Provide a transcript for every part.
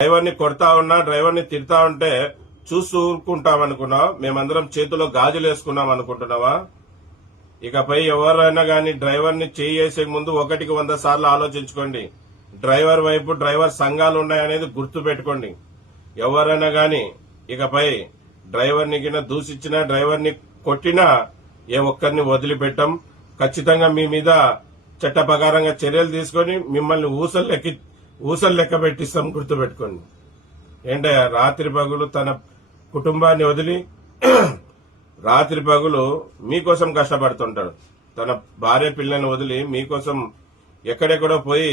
డ్రైవర్ని కొడతా ఉన్నా, డ్రైవర్ని తిడతా ఉంటే చూస్తూ ఊరుకుంటాం అనుకున్నావా? మేమందరం చేతిలో గాజులు వేసుకున్నాం అనుకుంటున్నావా? ఇకపై ఎవరైనా గాని డ్రైవర్ని చేసే ముందు 100 సార్లు ఆలోచించుకోండి. డ్రైవర్ వైపు డ్రైవర్ సంఘాలు ఉన్నాయనేది గుర్తు పెట్టుకోండి. ఎవరైనా గాని ఇకపై డ్రైవర్ని కింద దూషించినా, డ్రైవర్ని కొట్టినా ఏ ఒక్కరిని వదిలిపెట్టాం. ఖచ్చితంగా మీ మీద చట్ట ప్రకారంగా చర్యలు తీసుకుని మిమ్మల్ని ఊసలు లెక్క పెట్టిస్తాం. గుర్తుపెట్టుకోండి. ఏంటయ్యా, రాత్రి పగులు తన కుటుంబాన్ని వదిలి రాత్రి పగులు మీకోసం కష్టపడుతుంటాడు. తన భార్య పిల్లల్ని వదిలి మీకోసం ఎక్కడెక్కడో పోయి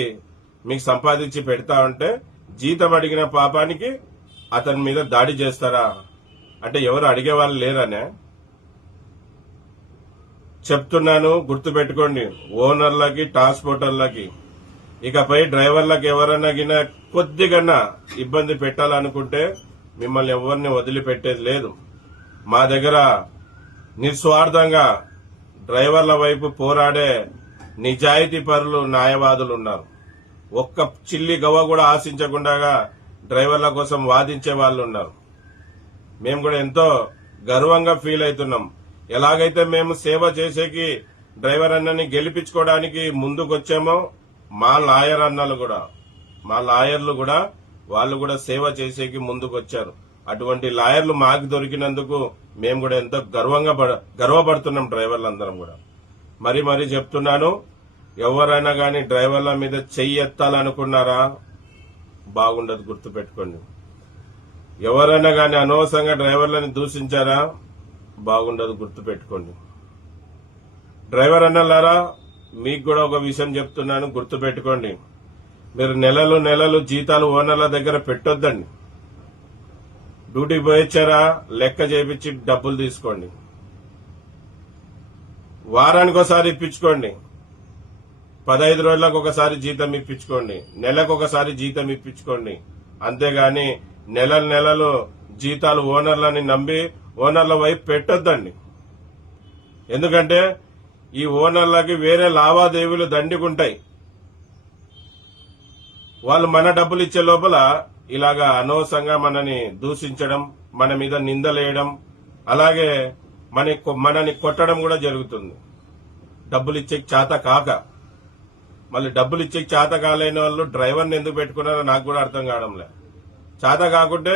మీకు సంపాదించి పెడతా ఉంటే జీతం అడిగిన పాపానికి అతని మీద దాడి చేస్తారా? అంటే ఎవరు అడిగేవాళ్ళు లేరనే చెప్తున్నాను. గుర్తుపెట్టుకోండి. ఓనర్లకి, ట్రాన్స్పోర్టర్లకి, ఇకపై డ్రైవర్లకు ఎవరన్నా గిన కొద్దిగన్నా ఇబ్బంది పెట్టాలనుకుంటే మిమ్మల్ని ఎవరిని వదిలిపెట్టేది లేదు. మా దగ్గర నిస్వార్థంగా డ్రైవర్ల వైపు పోరాడే నిజాయితీ పరులు, న్యాయవాదులు ఉన్నారు. ఒక్క చిల్లి గవ్వ కూడా ఆశించకుండా డ్రైవర్ల కోసం వాదించే వాళ్ళు ఉన్నారు. మేము కూడా ఎంతో గర్వంగా ఫీల్ అవుతున్నాం. ఎలాగైతే మేము సేవ చేసేకి డ్రైవర్ అన్నని గెలిపించుకోవడానికి ముందుకొచ్చామో మా లాయర్లు కూడా వాళ్ళు కూడా సేవ చేసేకి ముందుకొచ్చారు. అటువంటి లాయర్లు మాకు దొరికినందుకు మేము కూడా ఎంతో గర్వపడుతున్నాం డ్రైవర్లందరం కూడా. మరీ చెప్తున్నాను, ఎవరైనా గాని డ్రైవర్ల మీద చెయ్యి ఎత్తాలనుకున్నారా బాగుండదు. గుర్తుపెట్టుకోండి. ఎవరైనా గాని అనవసరంగా డ్రైవర్లను దూషించారా బాగుండదు. గుర్తుపెట్టుకోండి. డ్రైవర్ అన్నలారా, మీకు కూడా ఒక విషయం చెప్తున్నాను, గుర్తుపెట్టుకోండి. మీరు నెలలు జీతాలు ఓనర్ల దగ్గర పెట్టొద్దండి. డ్యూటీకి పోయిచ్చారా లెక్క చేపించి డబ్బులు తీసుకోండి. వారానికి ఒకసారి ఇప్పించుకోండి. 15 రోజులకు ఒకసారి జీతం ఇప్పించుకోండి. నెలకు ఒకసారి జీతం ఇప్పించుకోండి. అంతేగాని నెలలు జీతాలు ఓనర్లని నమ్మి ఓనర్ల వైపు పెట్టొద్దండి. ఎందుకంటే ఈ ఓనర్లకి వేరే లావాదేవీలు దండిగుంటాయి. వాళ్ళు మన డబ్బులు ఇచ్చే లోపల ఇలాగా అనవసరంగా మనని దూషించడం, మన మీద నిందలేయడం, అలాగే మనని కొట్టడం కూడా జరుగుతుంది. డబ్బులు ఇచ్చే చేత కాక. మళ్ళీ డబ్బులు ఇచ్చే చేత కాలేని వాళ్ళు డ్రైవర్ని ఎందుకు పెట్టుకున్నారో నాకు కూడా అర్థం కావడంలే. చేత కాకుంటే,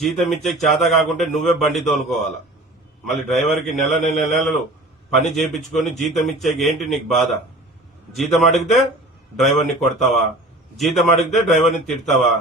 జీతం ఇచ్చే చేత కాకుంటే నువ్వే బండి తోలుకోవాలా. మళ్ళీ డ్రైవర్కి నెలలు పని చేయించుకొని జీతం ఇచ్చేకి ఏంటి నీకు బాధ? జీతం అడిగితే డ్రైవర్ని కొడతావా? జీతం అడిగితే డ్రైవర్ని తిడతావా?